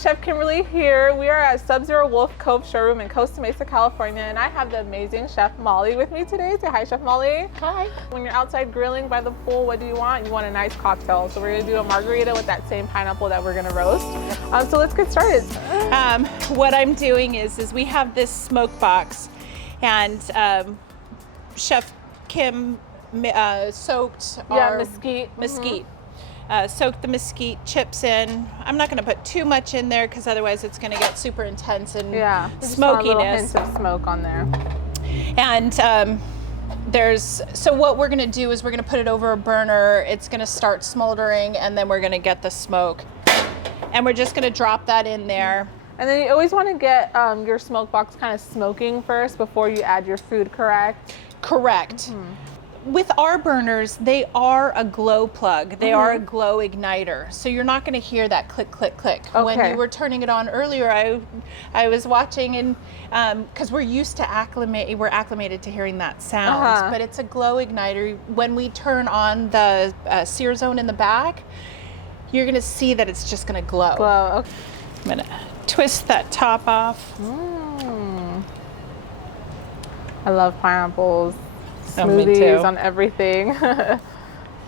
Chef Kimberly here. We are at SubZero Wolf Cove showroom in Costa Mesa, California, and I have the amazing Chef Molly with me today. Say hi, Chef Molly. Hi. When you're outside grilling by the pool, what do you want? You want a nice cocktail. So we're gonna do a margarita with that same pineapple that we're gonna roast. So let's get started. What I'm doing is we have this smoke box, and Chef Kim soaked our mesquite. Soak the mesquite chips in. I'm not going to put too much in there because otherwise it's going to get super intense and smokiness. Just a little hint of smoke on there. And so what we're going to do is we're going to put it over a burner. It's going to start smoldering, and then we're going to get the smoke. And we're just going to drop that in there. And then you always want to get your smoke box kind of smoking first before you add your food, correct? Correct. With our burners, they are a glow plug. They are a glow igniter. So you're not going to hear that click, click, click. Okay. When you were turning it on earlier, I was watching, and because we're acclimated to hearing that sound, but it's a glow igniter. When we turn on the sear zone in the back, you're going to see that it's just going to glow. Okay. I'm going to twist that top off. I love pineapples. Smoothies on everything. I'm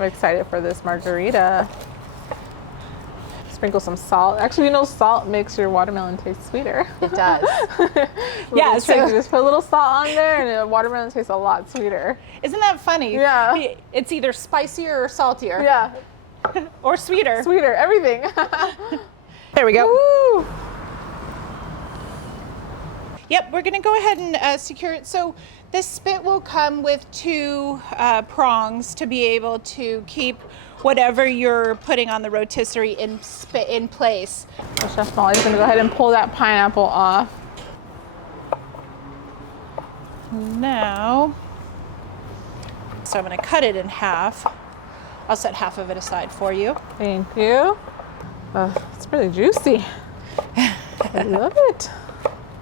excited for this margarita. Sprinkle some salt. Actually, you know, salt makes your watermelon taste sweeter. It does. Yeah, so you just put a little salt on there, and the watermelon tastes a lot sweeter. Isn't that funny? Yeah. It's either spicier or saltier. Yeah. Or sweeter. Sweeter, everything. There we go. Woo! Yep, we're gonna go ahead and secure it. So this spit will come with two prongs to be able to keep whatever you're putting on the rotisserie in place. So Chef Molly's gonna go ahead and pull that pineapple off. Now, so I'm gonna cut it in half. I'll set half of it aside for you. Thank you. It's really juicy. I love it.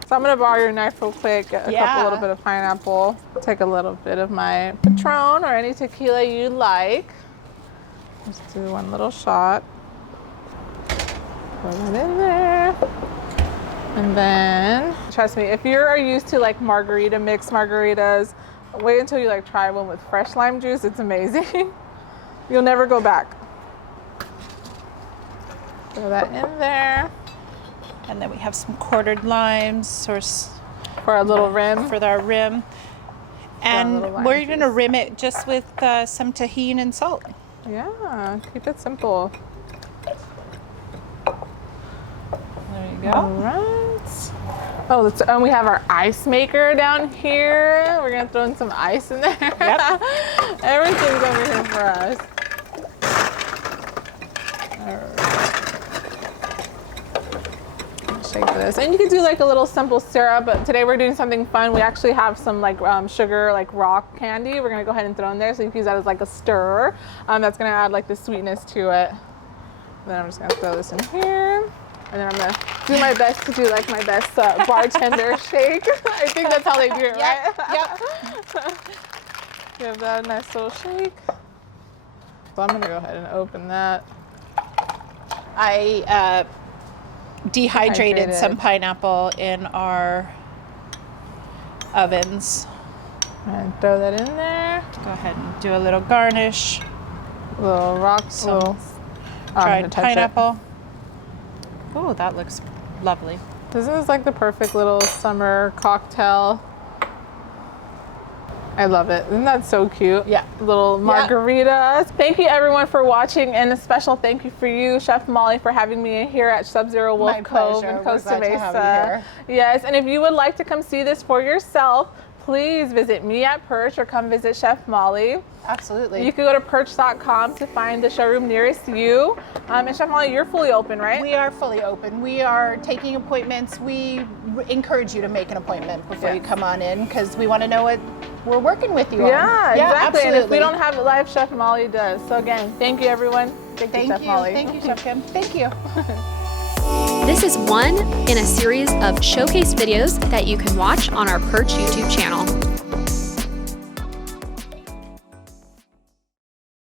So I'm gonna borrow your knife real quick, a little bit of pineapple. Take a little bit of my Patron or any tequila you like. Just do one little shot. Put it in there. And then, trust me, if you're used to like margarita, mixed margaritas, wait until you like try one with fresh lime juice. It's amazing. You'll never go back. Throw that in there. And then we have some quartered limes for a little rim. For our rim. And we're going to rim it just with some tahini and salt. Yeah, keep it simple. There you go. All right. Oh, and we have our ice maker down here. We're going to throw in some ice in there. Yep. Everything's over here for us. All right. Shake this, and you can do like a little simple syrup, but today we're doing something fun. We actually have some like sugar, like rock candy. We're gonna go ahead and throw in there, so you can use that as like a stir. That's gonna add like the sweetness to it. And then I'm just gonna throw this in here, and then I'm gonna do my best to do like my best bartender shake. I think that's how they do it, right? Yep. Give that a nice little shake. So I'm gonna go ahead and open that. I dehydrated some pineapple in our ovens. And throw that in there. Go ahead and do a little garnish. A little rock, dried pineapple. Oh, that looks lovely. This is like the perfect little summer cocktail. I love it. Isn't that so cute? Yeah. Little margaritas. Thank you everyone for watching, and a special thank you for you, Chef Molly, for having me here at SubZero Wolf Cove in Costa Mesa. Yes, and if you would like to come see this for yourself, please visit me at PIRCH or come visit Chef Molly. Absolutely. You can go to PIRCH.com to find the showroom nearest you. And Chef Molly, you're fully open, right? We are fully open. We are taking appointments. We encourage you to make an appointment before you come on in, because we want to know what we're working with you on. Yeah, exactly. Absolutely. And if we don't have it live, Chef Molly does. So again, thank you everyone. Thank you, Chef Molly. Thank you, Chef Kim. Thank you. This is one in a series of showcase videos that you can watch on our PIRCH YouTube channel.